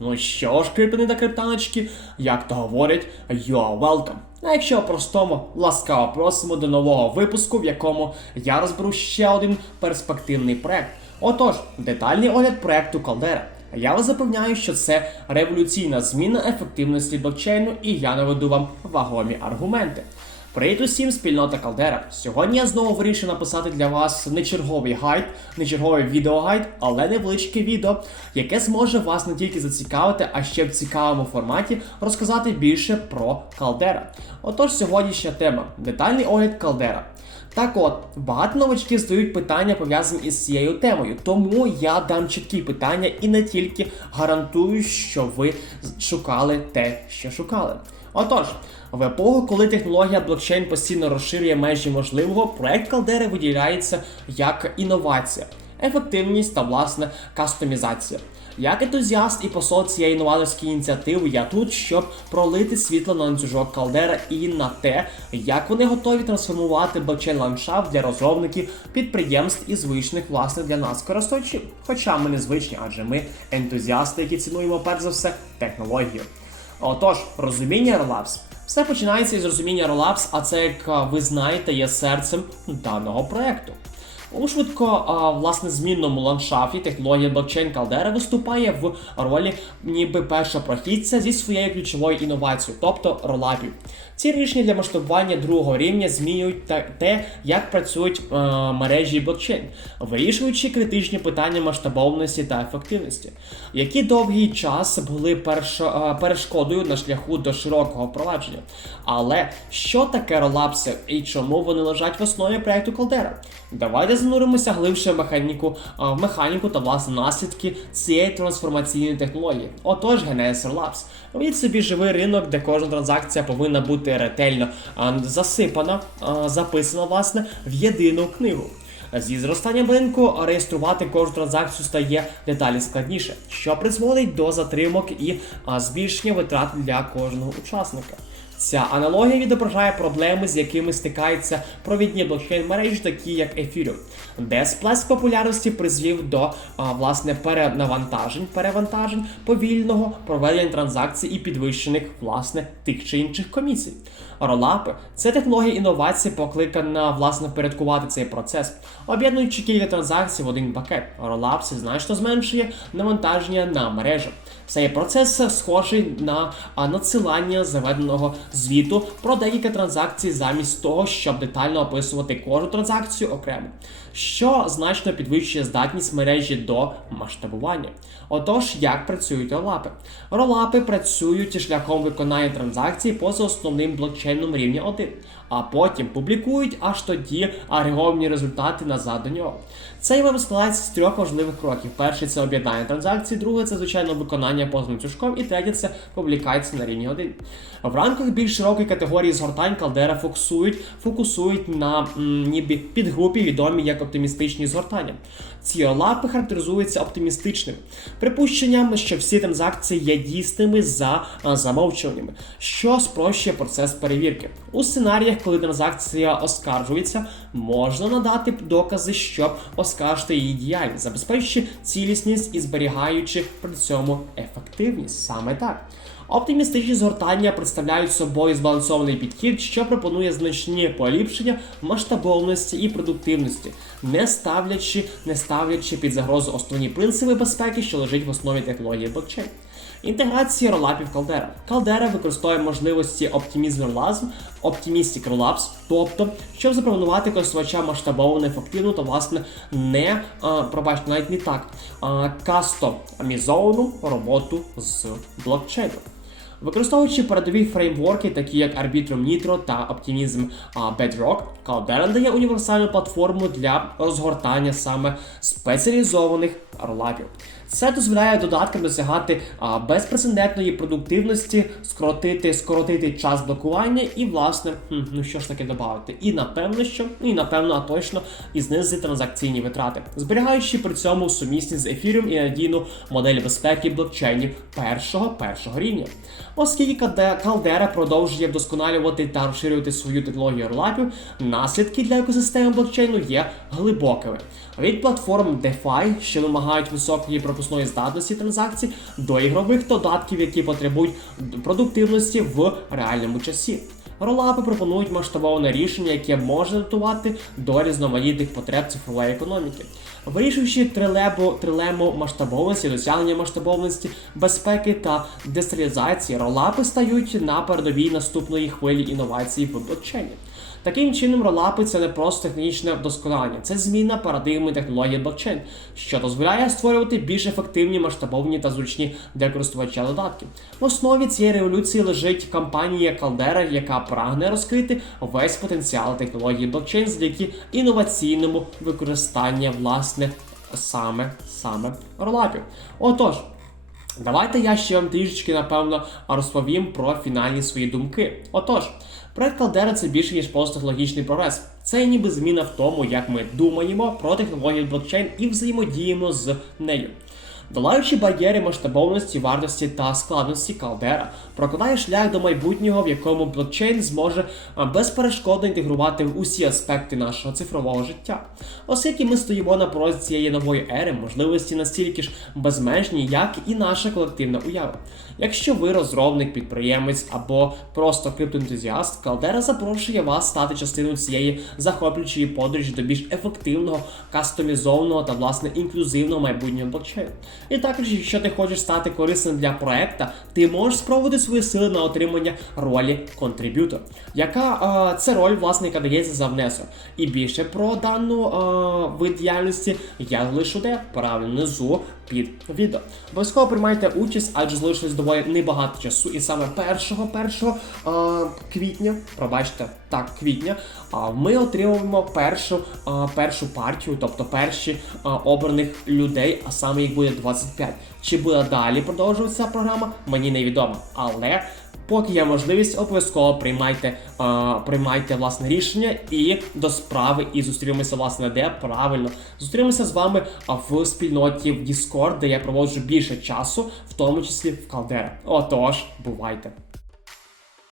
Ну що ж, криптони та криптаночки, як то говорять, you are welcome. А якщо простому, ласкаво просимо до нового випуску, в якому я розберу ще один перспективний проект. Отож, детальний огляд проекту Caldera. Я вас запевняю, що це революційна зміна ефективності блокчейну, і я наведу вам вагомі аргументи. Привіт усім, спільнота Калдера. Сьогодні я знову вирішив написати для вас не черговий гайд, не черговий відеогайд, але невеличке відео, яке зможе вас не тільки зацікавити, а ще в цікавому форматі розказати більше про Калдера. Отож, сьогоднішня тема детальний огляд Калдера. Так от, багато новачків задають питання пов'язані із цією темою, тому я дам чіткі питання і не тільки гарантую, що ви шукали те, що шукали. Отож, в епоху, коли технологія блокчейн постійно розширює межі можливого, проект Калдери виділяється як інновація, ефективність та власне кастомізація. Як ентузіаст і посол цієї новаторської ініціативи, я тут, щоб пролити світло на ланцюжок Калдера і на те, як вони готові трансформувати блокчейн ландшафт для розробників, підприємств і звичних власне для нас користувачів. Хоча ми не звичні, адже ми ентузіасти, які цінуємо перш за все технологію. Отож, розуміння релапс. Все починається із розуміння релапс, а це, як ви знаєте, є серцем даного проекту. У швидко власне змінному ландшафті технологія блокчейн Caldera виступає в ролі ніби першопрохідця зі своєю ключовою інновацією, тобто ролапів. Ці рішення для масштабування другого рівня змінюють те, як працюють е, мережі блокчейн, вирішуючи критичні питання масштабованості та ефективності, які довгий час були першо- е, перешкодою на шляху до широкого впровадження. Але що таке ролапси і чому вони лежать в основі проекту Caldera? Давайте зануримося глибше в механіку, в механіку та власне наслідки цієї трансформаційної технології. Отож, Genesis Labs. Уявіть собі живий ринок, де кожна транзакція повинна бути ретельно засипана, записана власне в єдину книгу. Зі зростанням ринку реєструвати кожну транзакцію стає деталі складніше, що призводить до затримок і збільшення витрат для кожного учасника. Ця аналогія відображає проблеми, з якими стикаються провідні блокчейн мережі, такі як Ethereum, де сплеск популярності призвів до а, власне перенавантажень, перевантажень, повільного проведення транзакцій і підвищених власне тих чи інших комісій. Ролапи це технологія інновації, покликана власне впорядкувати цей процес, об'єднуючи кілька транзакцій в один пакет. Ролапси значно зменшує навантаження на мережу. Цей процес схожий на надсилання заведеного звіту про декілька транзакцій замість того, щоб детально описувати кожну транзакцію окремо, що значно підвищує здатність мережі до масштабування. Отож, як працюють ролапи? Ролапи працюють шляхом виконання транзакцій поза основним блокчейном рівня 1, а потім публікують аж тоді агреговані результати назад до нього. Цей веб складається з трьох важливих кроків. Перший це об'єднання транзакцій, другий це звичайно виконання поза ланцюжком, і третє це публікація на рівні 1. В рамках більш широкої категорії згортань Калдера фокусують, фокусують на м, ніби підгрупі, відомі як оптимістичні згортання. Ці лапи характеризуються оптимістичними припущенням, що всі транзакції є дійсними за замовчуваннями, що спрощує процес перевірки. У сценаріях, коли транзакція оскаржується, можна надати докази, щоб оскаржити її діяльність, забезпечуючи цілісність і зберігаючи при цьому ефективність. Саме так. Оптимістичні згортання представляють собою збалансований підхід, що пропонує значні поліпшення масштабовності і продуктивності, не ставлячи, не ставлячи під загрозу основні принципи безпеки, що лежить в основі технології блокчейн. Інтеграція ролапів Caldera. Caldera використовує можливості Optimism Rollups, Optimistic Rollups, тобто, щоб запропонувати користувачам масштабовану, ефективну та власне не а, пробачте, навіть не так а, кастомізовану роботу з блокчейном. Використовуючи передові фреймворки, такі як Arbitrum Nitro та Optimism Bedrock, Caldera дає універсальну платформу для розгортання саме спеціалізованих ролапів. Це дозволяє додаткам досягати безпрецедентної продуктивності, скоротити, скоротити час блокування і, власне, хм, ну що ж таки додати, і напевно, що, і напевно, а точно, і знизити транзакційні витрати, зберігаючи при цьому сумісність з ефіром і надійну модель безпеки блокчейнів першого першого рівня. Оскільки Калде- Caldera продовжує вдосконалювати та розширювати свою технологію ролапів, наслідки для екосистеми блокчейну є глибокими. Від платформ DeFi, що вимагають високої пропускної здатності транзакцій до ігрових додатків, які потребують продуктивності в реальному часі. Ролапи пропонують масштабоване рішення, яке може дотувати до різноманітних потреб цифрової економіки. Вирішуючи трилебу, трилему масштабованості, досягнення масштабованості, безпеки та децентралізації, ролапи стають на передовій наступної хвилі інновацій в блокчейні. Таким чином, ролапи це не просто технічне вдосконалення, це зміна парадигми технології блокчейн, що дозволяє створювати більш ефективні, масштабовані та зручні для користувача додатки. В основі цієї революції лежить компанія Caldera, яка прагне розкрити весь потенціал технології блокчейн завдяки інноваційному використанню власне саме саме ролапів. Отож. Давайте я ще вам трішечки, напевно, розповім про фінальні свої думки. Отож, проект Калдера – це більше ніж просто технологічний прогрес. Це ніби зміна в тому, як ми думаємо про технологію блокчейн і взаємодіємо з нею. Долаючи бар'єри масштабовності, вартості та складності Caldera, прокладає шлях до майбутнього, в якому блокчейн зможе безперешкодно інтегрувати в усі аспекти нашого цифрового життя. Оскільки ми стоїмо на порозі цієї нової ери, можливості настільки ж безмежні, як і наша колективна уява. Якщо ви розробник, підприємець або просто криптоентузіаст, Caldera запрошує вас стати частиною цієї захоплюючої подорожі до більш ефективного, кастомізованого та власне інклюзивного майбутнього блокчейну. І також, якщо ти хочеш стати корисним для проекта, ти можеш спробувати свої сили на отримання ролі контриб'ютор, яка е, це роль, власне, дається за внесок. І більше про дану е, вид діяльності я залишу де правильно внизу під відео. Обов'язково приймайте участь, адже залишилось доволі небагато часу. І саме 1 1 квітня, пробачте, так, квітня, а, ми отримуємо першу, а, першу партію, тобто перші а, обраних людей, а саме їх буде 25. Чи буде далі продовжуватися програма, мені невідомо. Але Поки є можливість, обов'язково приймайте, а, приймайте власне рішення і до справи, і зустрінемося, власне, де правильно. Зустрінемося з вами в спільноті в Discord, де я проводжу більше часу, в тому числі в Калдера. Отож, бувайте!